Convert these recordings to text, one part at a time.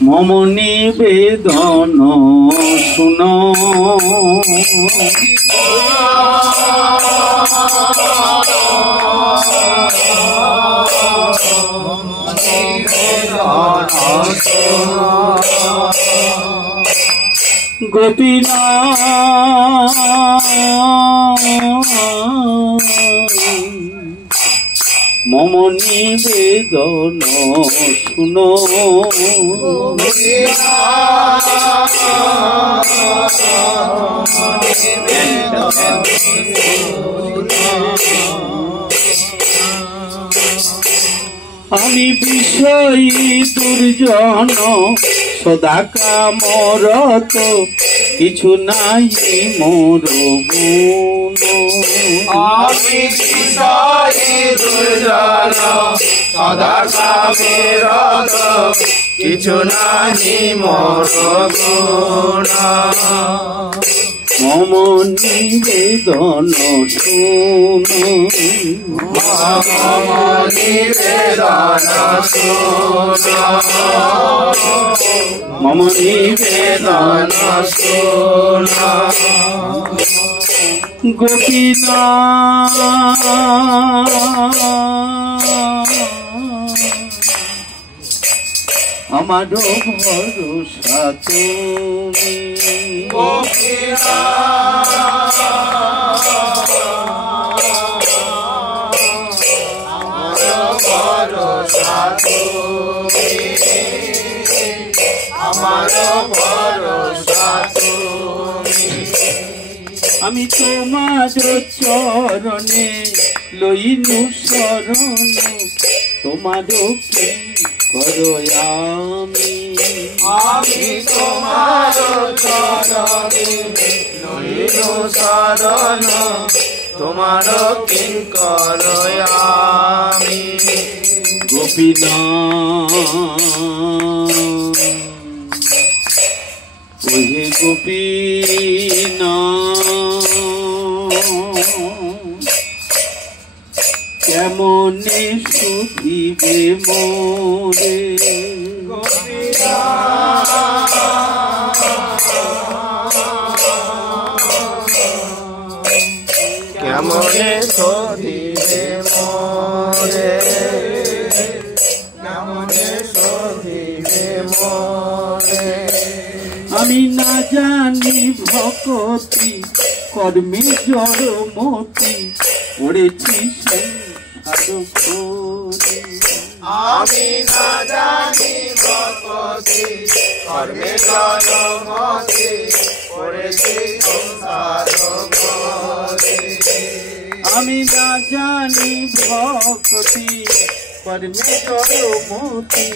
মম নিবেদন শুনো গোপীনাথ মম নিবেদন শুনো আমি বিষয়ী দুর্জন সদা কামরত কিছু নাই মোর গুণ আমি বিষয়ী দুর্জন সদা কামরত কিছু নাই মোর গুণ মম নিবেদন শুনো মম নিবেদন শুনো মম নিবেদন শুনো গোপীনাথ আমার ভরসা তুমি আমি তোমার চরণে লইনু শরণ তোমার কি করো আমি তোমার চরণে লইনু শরণ তোমার কিঙ্কর আমি গোপীনাথ ওহে গোপীনাথ কেমনে সুধিবে মোরে কেমনে সুধিবে মোরে কেমনে সুধিবে মোরে আমি না জানি ভকতি কর্মে জড়মতি পড়েছি আমি না জানি ভকতি কর্মে জড়মতি পড়েছি সংসার মোরে আমি না জানি ভকতি কর্মে জড়মতি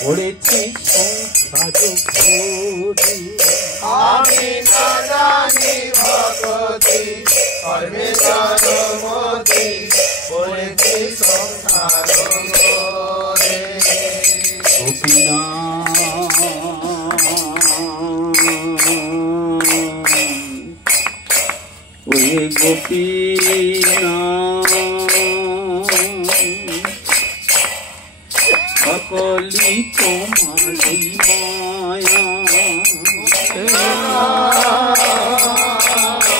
পড়েছি সংসার ঘোরে আমি না জানি ভকতি কর্মে জড়মতি পড়েছি সংসার ঘোরে গোপীনাথ ওহে গোপীনাথ সকলি তোমারই মায়া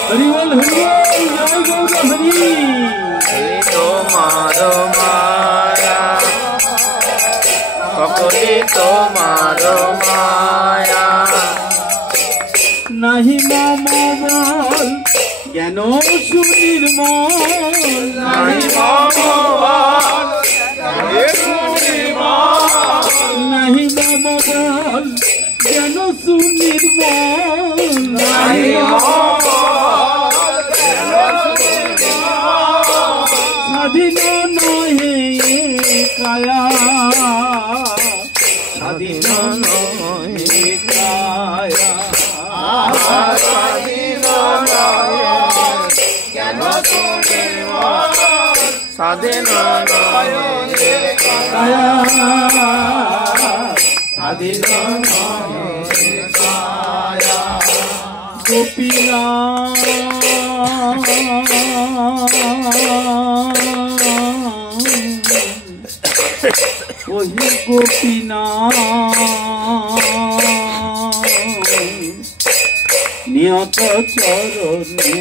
হরি বল হরি জয় গৌর হরি তোমার মায়া সকলে তোমার মায়া নাহি মম বল জ্ঞান সুনির্মল নাহি মম বল নাহি মম বল জ্ঞান সুনির্মল নাহি মম স্বাধীন নহে কায়া স্বাধীন নহে কায়া স্বাধীন কায়া স্বাধীন গোপীনাথ ওহে গোপীনাথ নিয়ত চরণে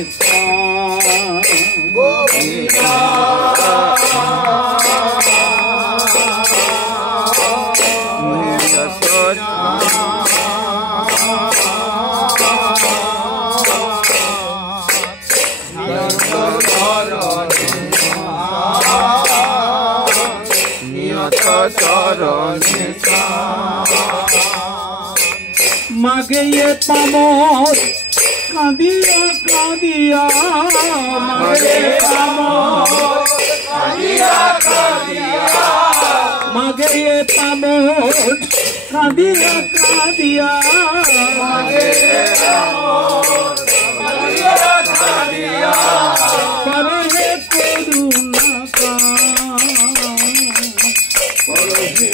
মাগে পামর কাঁদিয়া কাঁদিয়া মাগে পামর কাঁদিয়া কাঁদিয়া মাগে পামর কাঁদিয়া কাঁদিয়া মাগে পামর কাঁদিয়া কাঁদিয়া করহে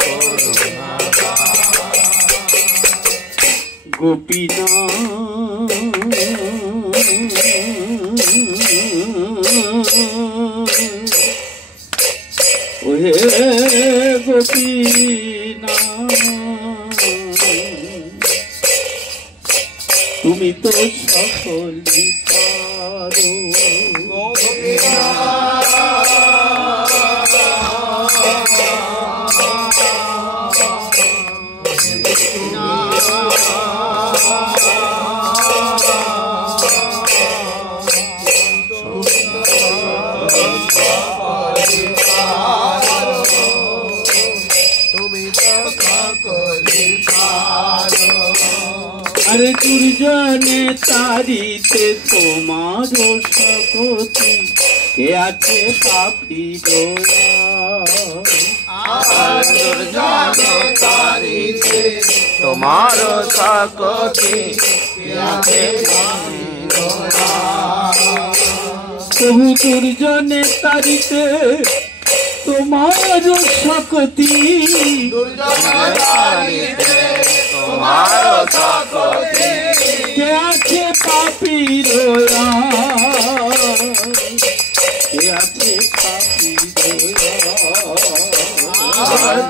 করুণা করহে গোপীনা ওহে গোপীনা তুমি তো সকলই পারো আরে দুর্জনে তারিতে তোমার শকতি কে আছে পাপি দুর্জনে তারিতে তোমার শকতি কে আছে প্রভু দুর্জনে তারিতে তোমার শকতি দুর্জনে তারিতে তোমার শকতি কে আছে পাপি রোয়া কে আছে পাপি রোয়া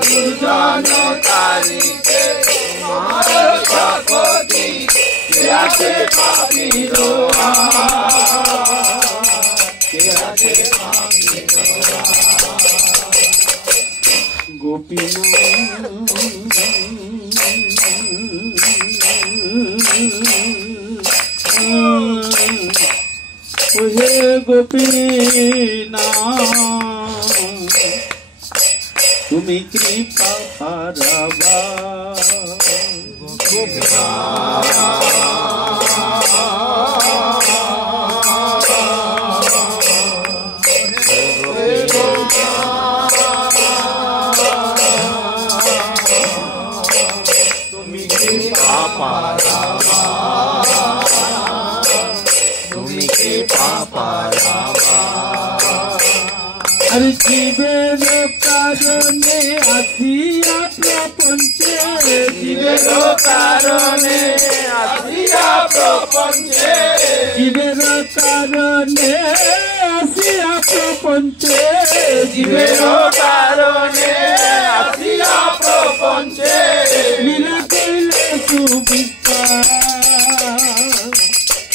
দুর্জনে তারিতে তোমার শকতি কে আছে পাপি রোয়া কে আছে পাপি রোয়া গোপীনা ওহে গোপীনা তুমি কৃপা পারাবা গোপীনা আর জীবের কারণে আসিয়া প্রপঞ্চে জীবের কারণে আসিয়া প্রপঞ্চে জীবের কারণে আসিয়া প্রপঞ্চে জীবের কারণে আসিয়া প্রপঞ্চে লীলা কইলে সুবিচার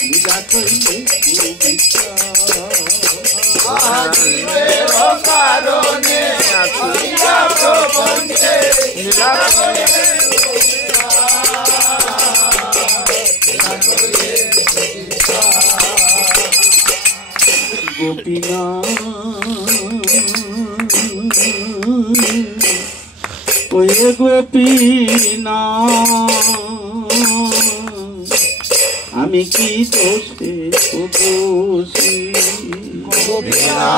লীলা কইলে সুবিচার জীবের কারণে আসিয়া প্রপঞ্চে লীলা কইলে গোপীনা ওহে গোপীনা আমি কি দোষে দোষী গোপীনা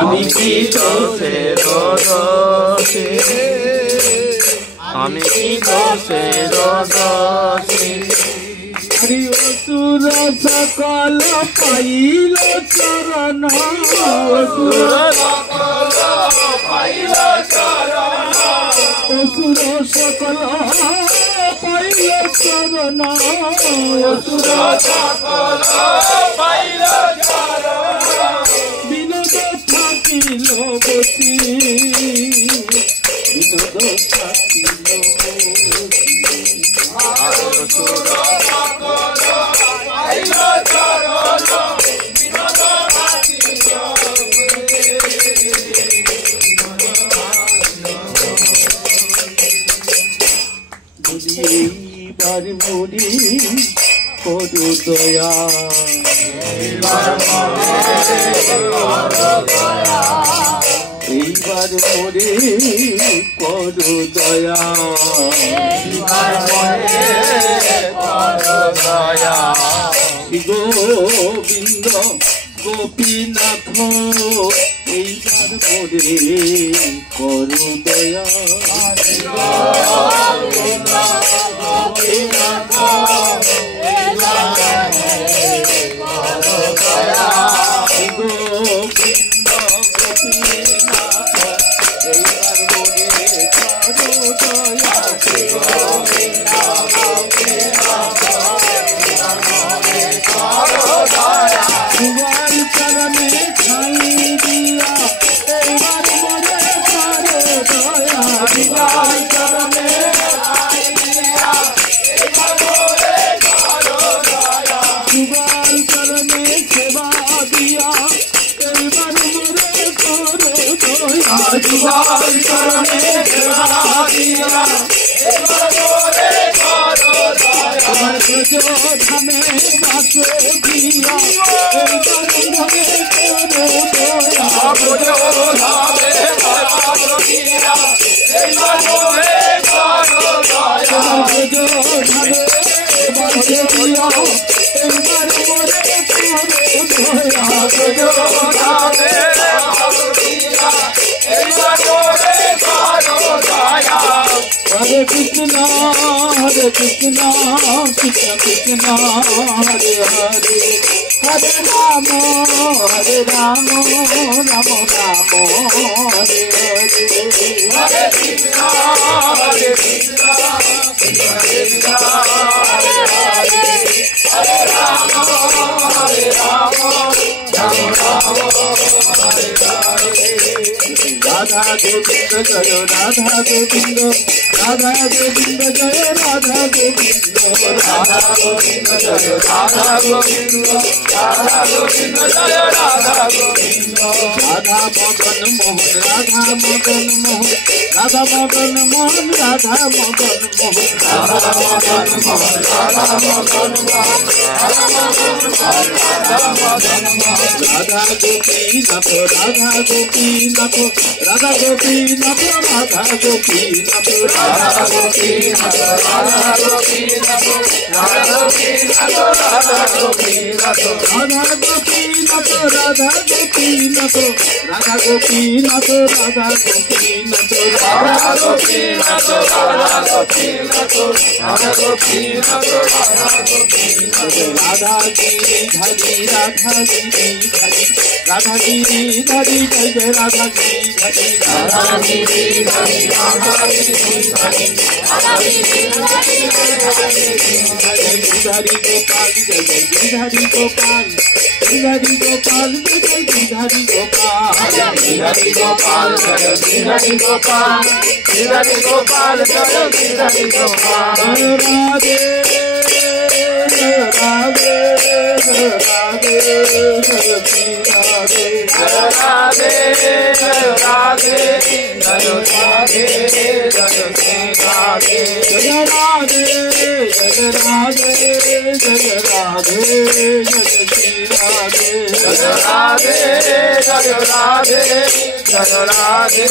আমি কি দোষে দোষী আমি কি দোষে দোষী हरि असुर सकल पाइल चरण असुर सकल पाइल चरण विनोद থাকিল বসি विनोद থাকিल এইবার মরি করু দয়া এইবার মরে করু দয়া গোবিন্দ গোপীনাথ এইবার মরে করু দয়া Hare Krishna, Hare Krishna, Krishna Krishna, Hare Hare, Hare Rama, Hare Rama, Rama Rama, Hare Hare, Hare Krishna, Hare Krishna, Krishna Krishna, Hare Hare, Hare Rama, Hare Rama, Rama Rama, Hare Hare. Radha Govinda Jaya Radha Govinda Radha Govinda Jaya Radha Govinda Radha Govinda Jaya Radha Govinda Radha Govinda Jaya Radha Govinda Radha Madan Mohan Radha Madan Mohan Radha Madan Mohan Radha Madan Mohan Radha Madan Mohan Radha Madan Mohan Radha Madan Mohan Radha Madan Mohan Radha Gopinath Radha Gopinath Radha Gopinath Radha Gopinath Radha Gopinath Radha Gopinath Radha Gopinath Radha Gopinath Radha Gopinath Radha Gopinath Radha Gopinath Radha Gopinath Radha Gopinath Radha Gopinath Radha Gopinath Radha Gopinath Radha Giri Dhari Radha Giri Dhari Radha Giri Dhari Jai Radha Giri Dhari Radha Giri Dhari Radha Giri Dhari Radha Giri Dhari Radha Giri Dhari Giri Gopal Jai Giri Gopal Giri Gopal Jai Giri Gopal Giri Gopal Jai Giri Gopal Giri Gopal Jai Giri Gopal Radhe Radhe Radhe Radhe Radhe Radhe Jaya Radhe Jaya Radhe Jaya Radhe Jaya Radhe Jaya Radhe Jaya Radhe Jaya Radhe Jaya Radhe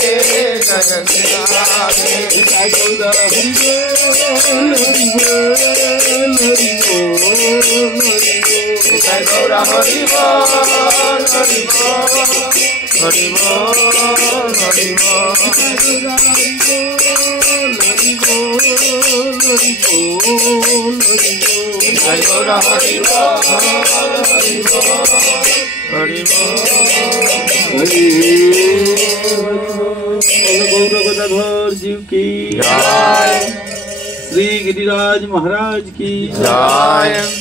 Jaya Radhe Jai Gaura Hari Bol Hari Bol Jai Gaura Hari Bol Hari Bol Hari Bol Hari Bol Hari Bol गौरगदाधर जी की श्री गिरिराज महाराज की जय।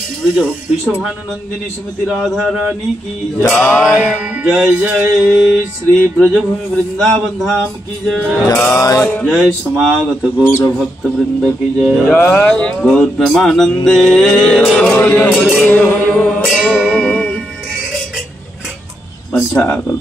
विश्वभानुनंदिनी श्रीमती राधा रानी की जय। जय जय श्री ब्रजभूमि वृंदावन धाम की जय। जय। जय समागत गौर भक्त वृंद की जय। जय। गौर प्रेमानंदे पंचागल